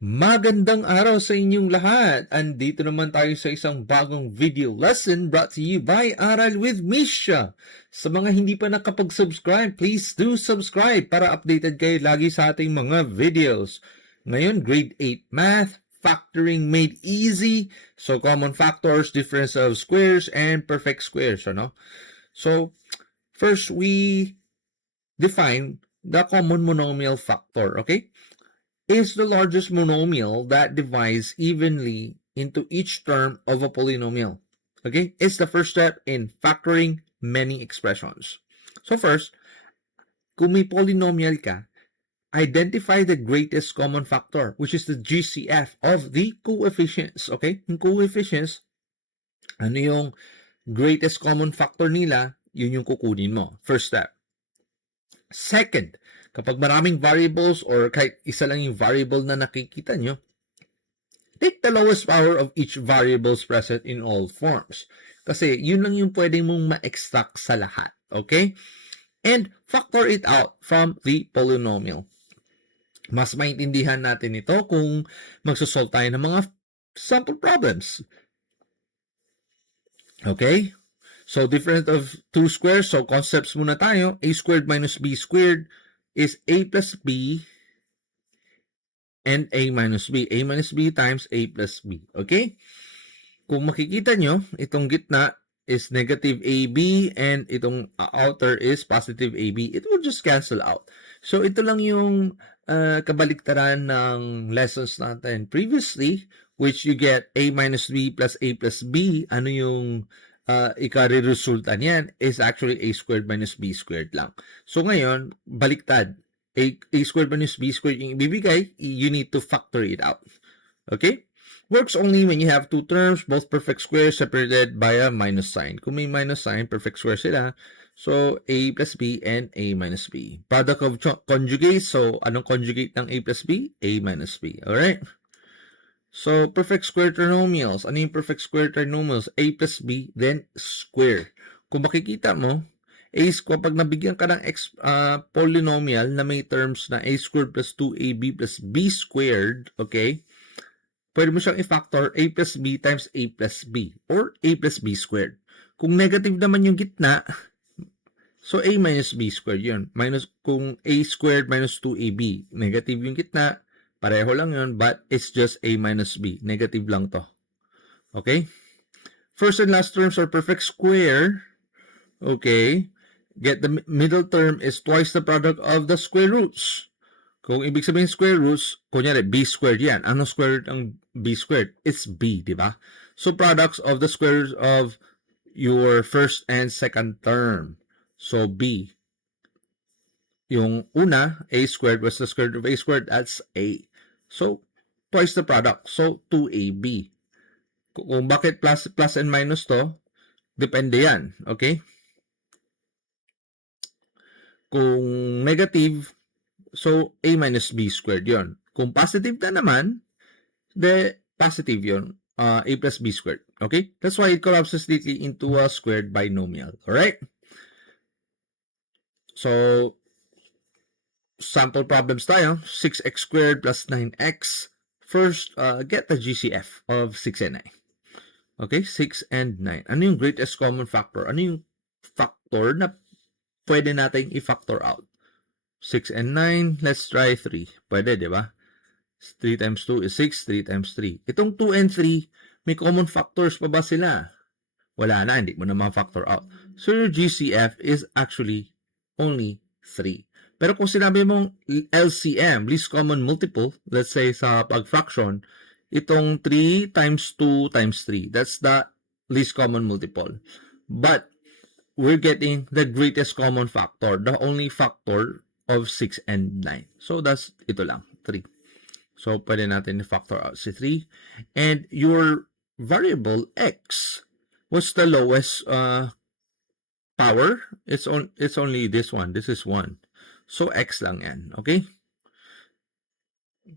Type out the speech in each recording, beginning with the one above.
Magandang araw sa inyong lahat! Andito naman tayo sa isang bagong video lesson brought to you by Aral with Misha. Sa mga hindi pa nakapag-subscribe, please do subscribe para updated kayo lagi sa ating mga videos. Ngayon, grade 8 math, factoring made easy. So, common factors, difference of squares, and perfect squares. Ano? So, first we define the common monomial factor, okay? Is the largest monomial that divides evenly into each term of a polynomial. Okay? It's the first step in factoring many expressions. So first, kung may polynomial ka, identify the greatest common factor, which is the GCF of the coefficients. Okay? Yung coefficients, ano yung greatest common factor nila, yun yung kukunin mo. First step. Second, kapag maraming variables or kahit isa lang yung variable na nakikita nyo, take the lowest power of each variables present in all forms. Kasi yun lang yung pwede mong ma-extract sa lahat. Okay? And factor it out from the polynomial. Mas maintindihan natin ito kung magsosolve tayo ng mga sample problems. Okay? So, difference of two squares. So, concepts muna tayo. A squared minus B squared is A plus B and A minus B. A minus B times A plus B. Okay? Kung makikita nyo, itong gitna is negative AB and itong outer is positive AB. It will just cancel out. So, ito lang yung kabaliktaran ng lessons natin previously, which you get A minus B plus A plus B. Ano yung ika-resulta niyan is actually A squared minus B squared lang. So ngayon, baliktad. A squared minus B squared yung ibibigay, you need to factor it out. Okay? Works only when you have two terms, both perfect squares separated by a minus sign. Kung may minus sign, perfect square sila. So, A plus B and A minus B. Product of conjugates. So, anong conjugate ng A plus B? A minus B. Alright? So, perfect square trinomials. Ano yung perfect square trinomials? A plus B, then square. Kung makikita mo, kapag nabigyan ka ng polynomial na may terms na a squared plus 2ab plus b squared, okay, pwede mo siyang i-factor a plus b times a plus b or a plus b squared. Kung negative naman yung gitna, so a minus b squared yun. Minus, kung a squared minus 2ab, negative yung gitna, pareho lang yun, but it's just A minus B. Negative lang to. Okay? First and last terms are perfect square. Okay? Get the middle term is twice the product of the square roots. Kung ibig sabihin square roots, kunyari, B squared yan. Ano square root ang B squared? It's B, di ba? So, products of the squares of your first and second term. So, B. Yung una, A squared was the square root of A squared, that's A. So, twice the product. So, 2AB. Kung bakit plus and minus to, depende yan. Okay? Kung negative, so, A minus B squared yon. Kung positive na naman, the positive yon. A plus B squared. Okay? That's why it collapses neatly into a squared binomial. Alright? So, sample problems tayo. 6x squared plus 9x. First, get the GCF of 6 and 9. Okay, 6 and 9. Ano yung greatest common factor? Ano yung factor na pwede natin i-factor out? 6 and 9, let's try 3. Pwede, di ba? 3 times 2 is 6, 3 times 3. Itong 2 and 3, may common factors pa ba sila? Wala na, hindi mo na ma-factor out. So, your GCF is actually only 3. Pero kung sinabi mong LCM, least common multiple, let's say sa pag-fraction, itong 3 times 2 times 3, that's the least common multiple. But, we're getting the greatest common factor, the only factor of 6 and 9. So, that's ito lang, 3. So, pwede natin i-factor out si 3. And your variable x, what's the lowest power? It's only this one. This is 1. So, x lang yan. Okay?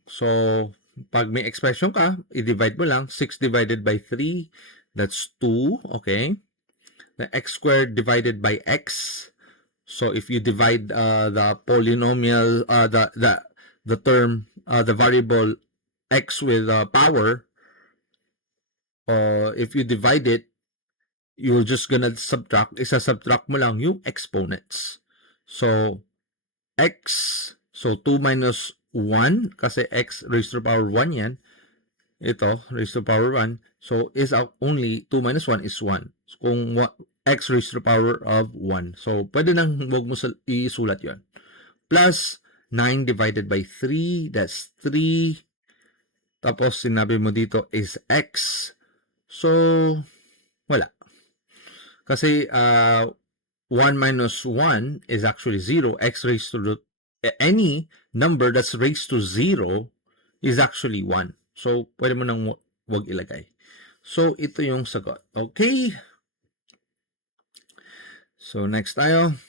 So, pag may expression ka, i-divide mo lang. 6 divided by 3, that's 2. Okay? The x squared divided by x. So, if you divide the polynomial, the term, the variable x with power, if you divide it, you're just gonna subtract, isa-subtract mo lang yung exponents. So, x, so 2 minus 1, kasi x raised to the power 1 yan. Ito, raised to the power 1. So, is only 2 minus 1 is 1. So, kung x raised to the power of 1. So, pwede nang huwag mo isulat yon. Plus, 9 divided by 3, that's 3. Tapos, sinabi mo dito is x. So, wala. Kasi, 1 minus 1 is actually 0. X raised to the, any number that's raised to 0 is actually 1. So, pwede mo nang wag ilagay. So, ito yung sagot. Okay? So, next tayo.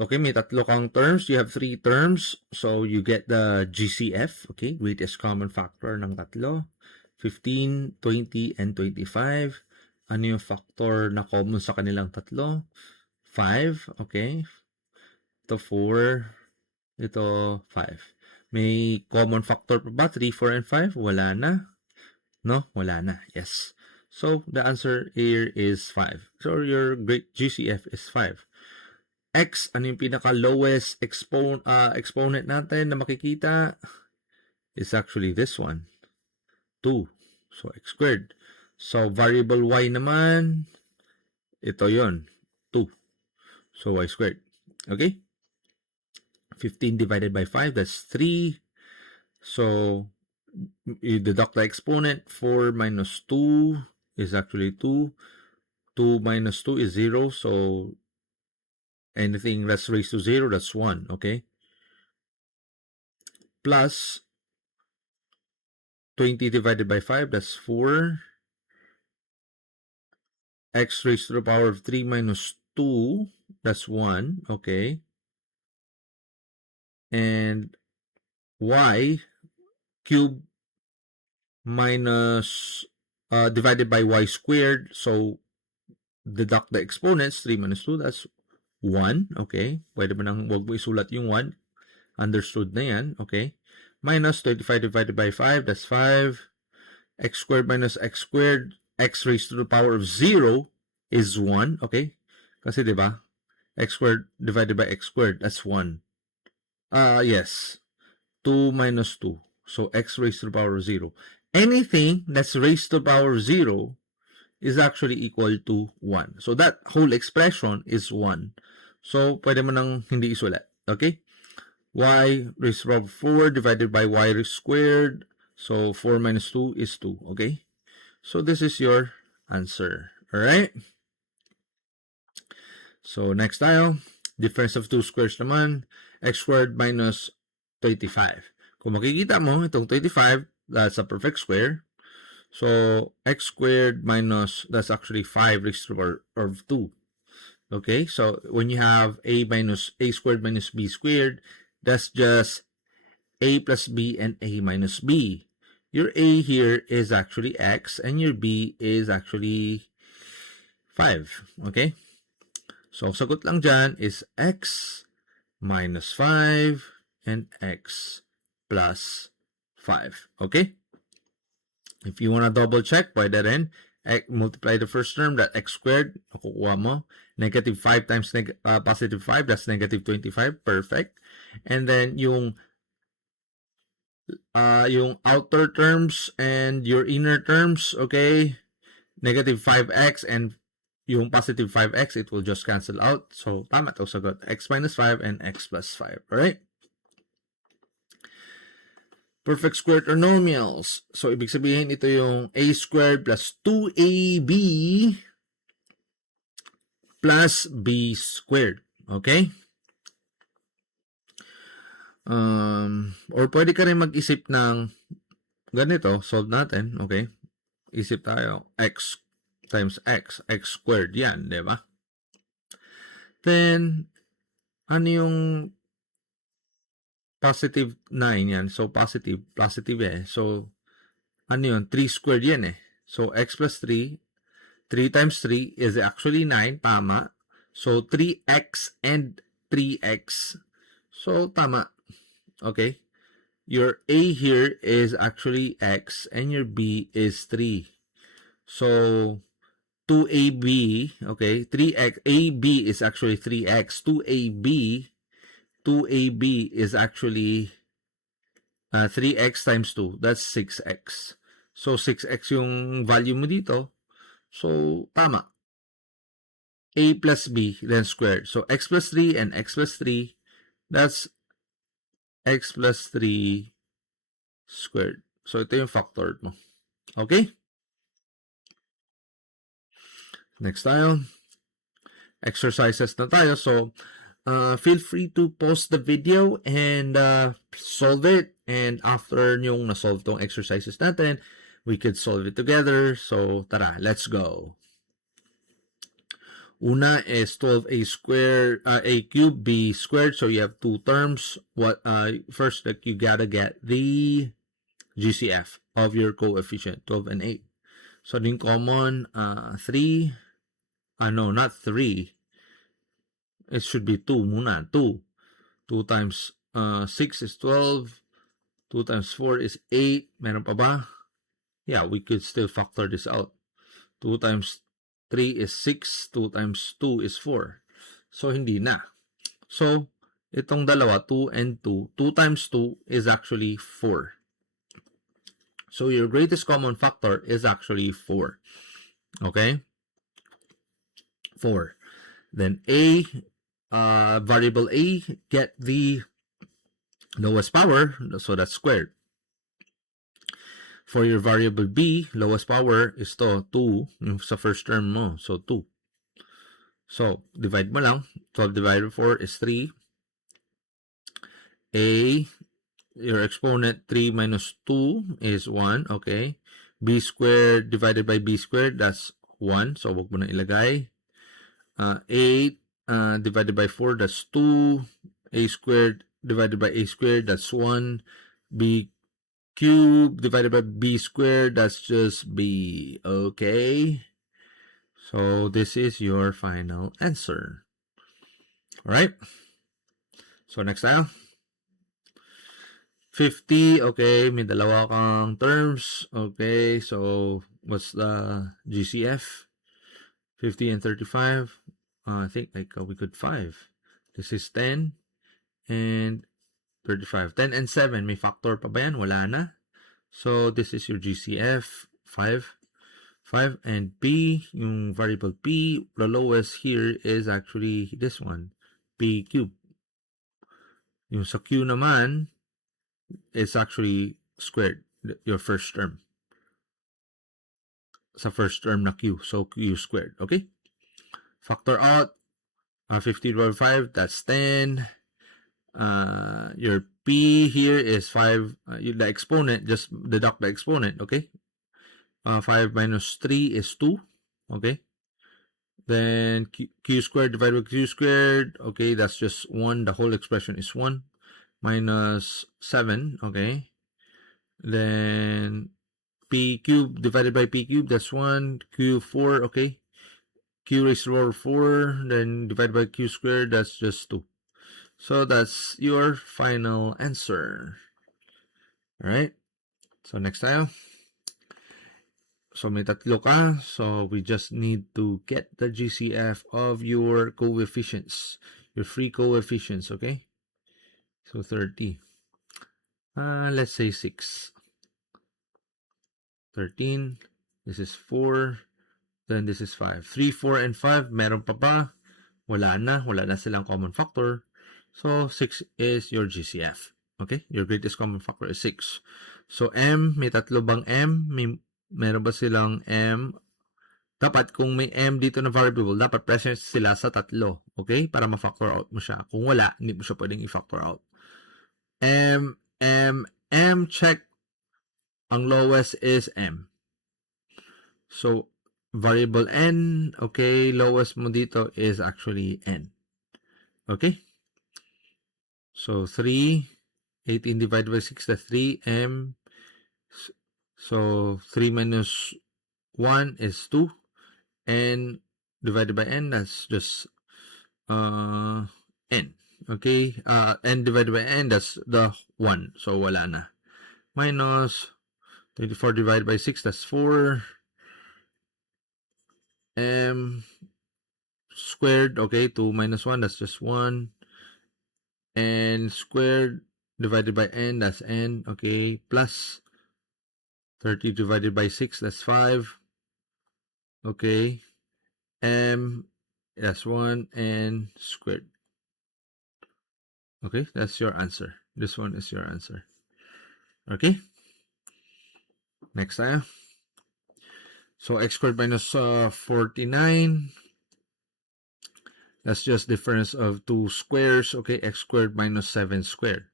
Okay, may tatlo kang terms. You have 3 terms. So, you get the GCF. Okay, greatest common factor ng tatlo. 15, 20, and 25. Ano yung factor na common sa kanilang tatlo? 5. Okay. Ito 4. Ito 5. May common factor pa ba? 3, 4, and 5? Wala na. No? Wala na. Yes. So, the answer here is 5. So, your great GCF is 5. X, ano yung pinaka-lowest exponent natin na makikita? Is actually this one. 2. So, x squared. So, variable y naman, ito yon 2. So, y squared. Okay? 15 divided by 5, that's 3. So, you deduct the exponent. 4 minus 2 is actually 2. 2 minus 2 is 0. So, anything that's raised to 0, that's 1. Okay? Plus 20 divided by 5, that's 4. X raised to the power of 3 minus 2, that's 1. Okay? And y cubed minus divided by y squared. So, deduct the exponents. 3 minus 2, that's 1. Okay? Pwede mo nang huwag mo isulat yung 1. Understood na yan. Okay? Minus 25 divided by 5, that's 5. X squared minus x squared. X raised to the power of 0 is 1. Okay? Kasi diba? X squared divided by x squared, that's 1. Yes. 2 minus 2. So, x raised to the power of 0. Anything that's raised to the power of 0 is actually equal to 1. So, that whole expression is 1. So, pwede mo nang hindi isulat. Okay? Y raised to the power of 4 divided by y squared. So, 4 minus 2 is 2. Okay? So, this is your answer. Alright? So, next tayo. Difference of two squares naman. X squared minus 25. Kung makikita mo, itong 25, that's a perfect square. So, x squared minus, that's actually 5 raised to the power of 2. Okay? So, when you have a squared minus b squared, that's just a plus b and a minus b. Your a here is actually x, and your b is actually 5. Okay? So, sagot lang dyan is x minus 5 and x plus 5. Okay? If you want to double check, pwede rin. Multiply the first term, that x squared, nakukuha mo. Negative 5 times positive 5, that's negative 25. Perfect. And then, yung outer terms and your inner terms, okay? Negative 5x and yung positive 5x, it will just cancel out. So, tama ito sagot. X minus 5 and x plus 5. Alright? Perfect square trinomials. So, ibig sabihin, ito yung a squared plus 2ab plus b squared. Okay? Or pwede ka rin mag-isip ng ganito. Solve natin. Okay? Isip tayo. X times x. X squared. Yan. Diba? Then, ano yung positive 9 yan. So, positive eh. So, ano yun? 3 squared yan eh. So, x plus 3. 3 times 3 is actually 9. Tama. So, 3x and 3x. So, tama. Okay? your A here is actually X and your B is 3. So 2AB, okay, 3X, AB is actually 3X. 2AB is actually 3X times 2. That's 6X. So 6X yung value mo dito. So tama. A plus B then squared. So X plus 3 and X plus 3, that's X plus 3 squared. So ito yung factor mo. Okay? Next tayo. Exercises na tayo. So, feel free to pause the video and solve it. And after nyong na-solve tong exercises natin, we could solve it together. So, tara, let's go. Una is 12a squared, a cubed b squared. So, you have two terms. First, you gotta get the GCF of your coefficient, 12 and 8. So, din common, 3. No, not 3. It should be 2 muna. 2. 2 times 6 is 12. 2 times 4 is 8. Meron pa ba? Yeah, we could still factor this out. 2 times 3 is 6. 2 times 2 is 4. So, hindi na. So, itong dalawa, 2 and 2. 2 times 2 is actually 4. So, your greatest common factor is actually 4. Okay? 4. Then A, variable A, get the lowest power, so that's squared. For your variable B, lowest power is to 2, yung sa first term mo, so 2. So, divide mo lang, 12 divided by 4 is 3. A, your exponent, 3 minus 2 is 1, okay. B squared divided by B squared, that's 1, so wag mo na ilagay. 8 divided by 4, that's 2. A squared divided by A squared, that's 1. B cubed divided by B squared, that's just B. Okay? So, this is your final answer. Alright? So, next tayo. 50, okay, may dalawa kang terms. Okay, so, what's the GCF? 50 and 35. I think like we could 5. This is 10 and 35. 10 and 7. May factor pa ba yan? Wala na. So, this is your GCF. 5. 5 and P, yung variable P, the lowest here is actually this one. P cubed. Yung sa Q naman, is actually squared. Your first term. Sa first term na Q. So, Q squared. Okay? Factor out. 50 divided by 5, that's 10. Your P here is 5. The exponent, just deduct the exponent. Okay? 5 minus 3 is 2. Okay? Then Q squared divided by Q squared. Okay, that's just 1. The whole expression is 1. Minus 7. Okay? Then P cubed divided by P cubed, that's 1. Q 4, okay? Q raised to the power 4, then divided by Q squared, that's just 2. So that's your final answer. Alright? So next tayo. So may tatlo ka. So we just need to get the GCF of your coefficients. Your free coefficients, okay? So 30. Let's say 6. 13. This is 4. Then this is 5. 3, 4, and 5. Meron pa ba? Wala na. Wala na silang common factor. So 6 is your GCF. Okay? Your greatest common factor is 6. So M, may tatlo bang M? Meron ba silang M? Dapat kung may M dito na variable, dapat present sila sa tatlo. Okay? Para ma-factor out mo siya. Kung wala, hindi mo siya pwedeng i-factor out. M, check. Ang lowest is M. So, variable N, okay, lowest mo dito is actually N. Okay? So, 3, 18 divided by 6, that's 3, M. So, 3 minus 1 is 2. N divided by N, that's just N. okay, n divided by n, that's the 1. So, wala na. Minus 24 divided by 6, that's 4. M squared, okay, 2 minus 1, that's just 1. N squared divided by n, that's n, okay, plus 30 divided by 6, that's 5. Okay, m, that's 1, n squared. Okay, that's your answer. This one is your answer. Okay, next tayo. So, x squared minus 49. That's just difference of two squares. Okay, x squared minus 7 squared.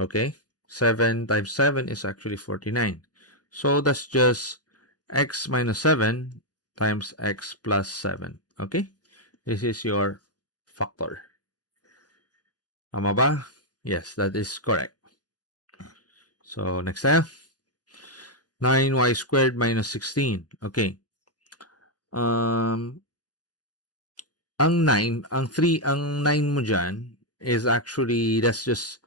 Okay, 7 times 7 is actually 49. So, that's just x minus 7 times x plus 7. Okay, this is your factor. Tama ba? Yes, that is correct. So, next tayo. 9y squared minus 16. Okay. Ang 9, ang 3, ang 9 mo dyan is actually, that's just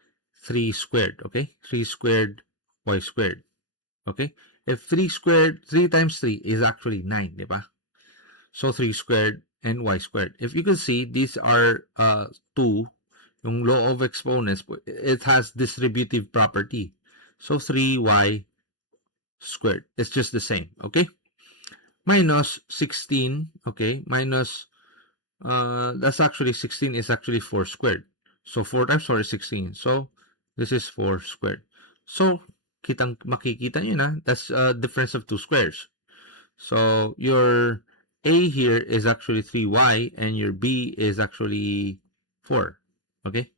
3 squared, okay? 3 squared, y squared, okay? If 3 squared, 3 times 3 is actually 9, di ba? So, 3 squared and y squared. If you can see, these are 2, yung law of exponents, it has distributive property. So, 3y squared. It's just the same, okay? Minus 16, okay? Minus that's actually 16 is actually 4 squared. So 4 times 4 is 16. So this is 4 squared. So makikita nyo na, that's a difference of 2 squares. So your A here is actually 3y and your B is actually 4. Okay?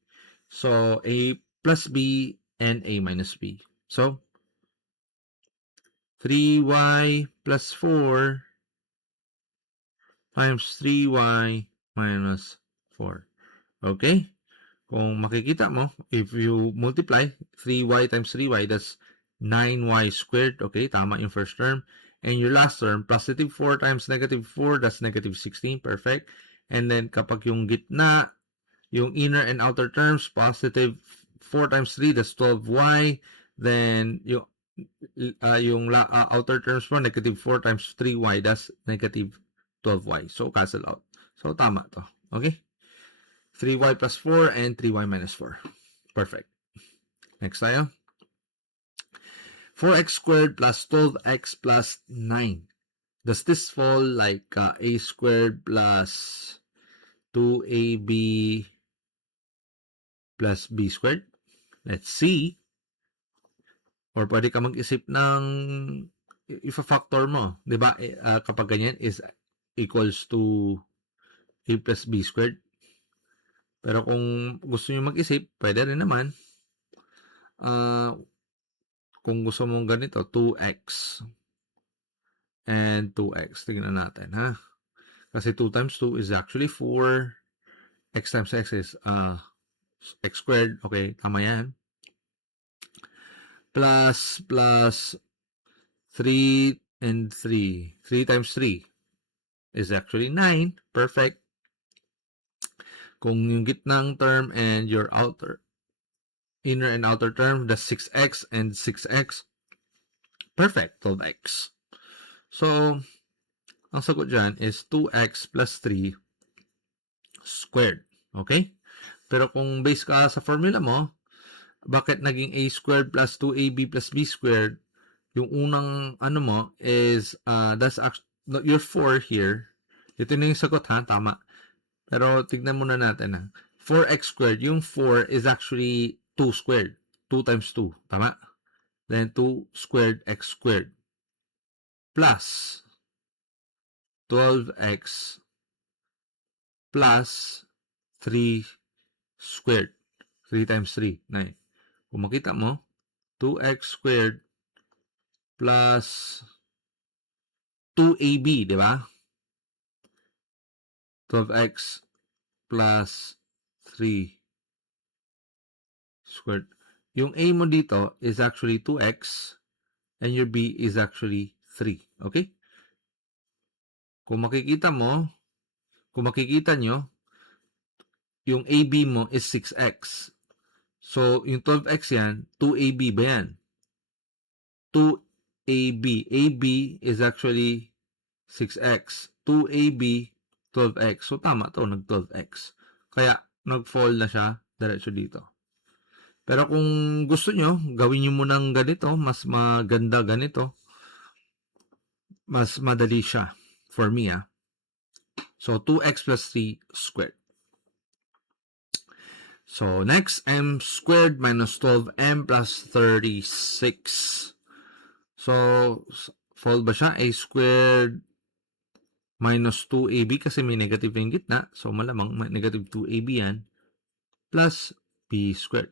So A plus B and A minus B. So 3y plus 4 times 3y minus 4. Okay? Kung makikita mo, if you multiply 3y times 3y, that's 9y squared. Okay, tama yung first term. And your last term, positive 4 times negative 4, that's negative 16. Perfect. And then kapag yung gitna, yung inner and outer terms, positive 4 times 3, that's 12y. Then yung outer terms mo, negative 4 times 3y, that's negative 12y. So, cancel out. So, tama to. Okay? 3y plus 4 and 3y minus 4. Perfect. Next tayo. 4x squared plus 12x plus 9. Does this fall like a squared plus 2ab plus b squared? Let's see. Or pwede ka mag-isip ng if-factor mo. Diba? Kapag ganyan is equals to a plus b squared. Pero kung gusto nyo mag-isip, pwede rin naman. Kung gusto mong ganito, 2x and 2x. Tingnan natin, ha? Kasi 2 times 2 is actually 4. X times x is x squared. Okay, tama yan. Plus 3 and 3. 3 times 3 is actually 9. Perfect. Kung yung gitnang term and your inner and outer term, that's 6x and 6x. Perfect, 12x. So, ang sagot dyan is 2x plus 3 squared. Okay? Pero kung base ka sa formula mo, bakit naging a squared plus 2ab plus b squared? Yung unang ano mo is, that's actually, your 4 here. Ito na yung sagot, ha? Tama. Pero tignan muna natin, ha? 4x squared, yung 4 is actually 2 squared. 2 times 2. Tama? Then 2 squared x squared. Plus 12x plus 3 squared. 3 times 3, 9. Kung makita mo, 2x squared plus 2ab, di ba? 12x plus 3 squared. Yung a mo dito is actually 2x and your b is actually 3. Okay? Kung makikita nyo, yung AB mo is 6x. So, yung 12x yan, 2AB ba yan? 2AB. AB is actually 6x. 2AB, 12x. So, tama to, nag-12x. Kaya, nag-fall na siya diretso dito. Pero kung gusto nyo, gawin nyo munang ganito, mas maganda ganito, mas madali siya for me. So, 2x plus 3 squared. So, next, m squared minus 12m plus 36. So, fall ba siya? A squared minus 2ab kasi may negative yung gitna. So, malamang may negative 2ab yan. Plus b squared.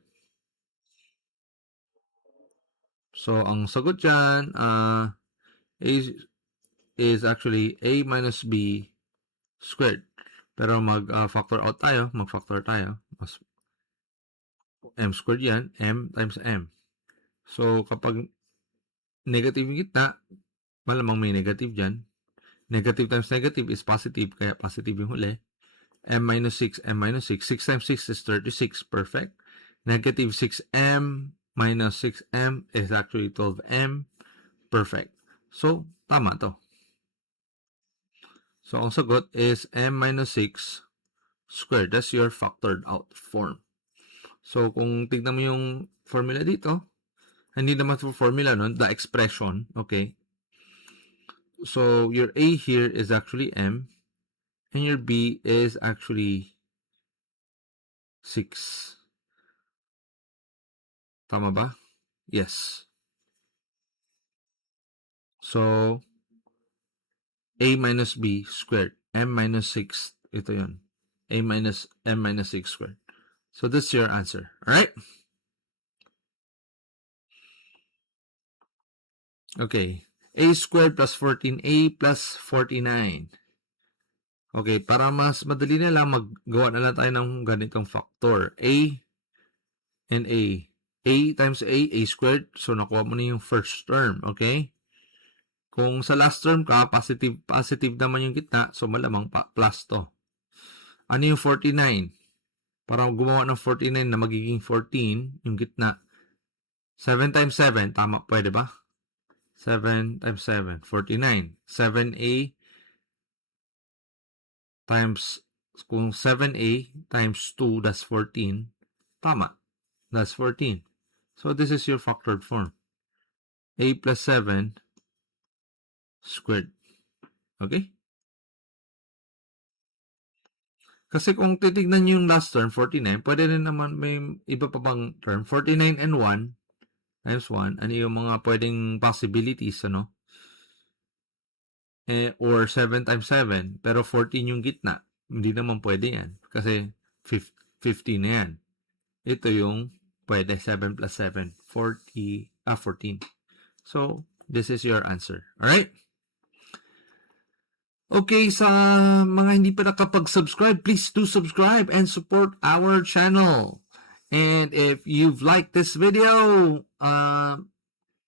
So, ang sagot dyan, A is actually a minus b squared. Pero mag-factor out tayo. Mag-factor tayo. Mas m squared yan. M times m. So, kapag negative yung gitna, malamang may negative dyan. Negative times negative is positive, kaya positive yung huli. M minus 6, M minus 6. 6 times 6 is 36. Perfect. Negative 6M minus 6M is actually 12M. Perfect. So, tama to. So, ang sagot is M minus 6 squared. That's your factored out form. So, kung tignan mo yung formula dito, hindi naman for formula nun, the expression, okay? So, your A here is actually M, and your B is actually 6. Tama ba? Yes. So, A minus B squared. M minus 6. Ito yun. A minus M minus 6 squared. So, that's your answer. Alright? Okay. A squared plus 14A plus 49. Okay, para mas madali na lang, maggawa na lang tayo ng ganitong factor. A and A. A times A squared. So, nakuha mo na yung first term. Okay? Kung sa last term ka, positive naman yung gitna. So, malamang plus to. Ano yung 49? Para gumawa ng 49 na magiging 14, yung gitna. 7 times 7, tama, pwede ba? 7 times 7, 49. 7A times, kung 7A times 2, that's 14. Tama. That's 14. So, this is your factored form. A plus 7 squared. Okay? Kasi kung titignan nyo yung last term, 49, pwede rin naman may iba pa bang term. 49 and 1 times 1. Ano yung mga pwedeng possibilities, ano? Or 7 times 7. Pero 14 yung gitna. Hindi naman pwede yan. Kasi 15 na yan. Ito yung pwede. 7 plus 7. 14. So, this is your answer. Alright? Okay, sa mga hindi pa nakapag-subscribe, please do subscribe and support our channel. And if you've liked this video,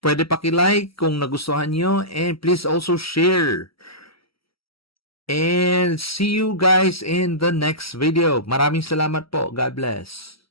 pwede paki-like kung nagustuhan nyo, and please also share. And see you guys in the next video. Maraming salamat po. God bless.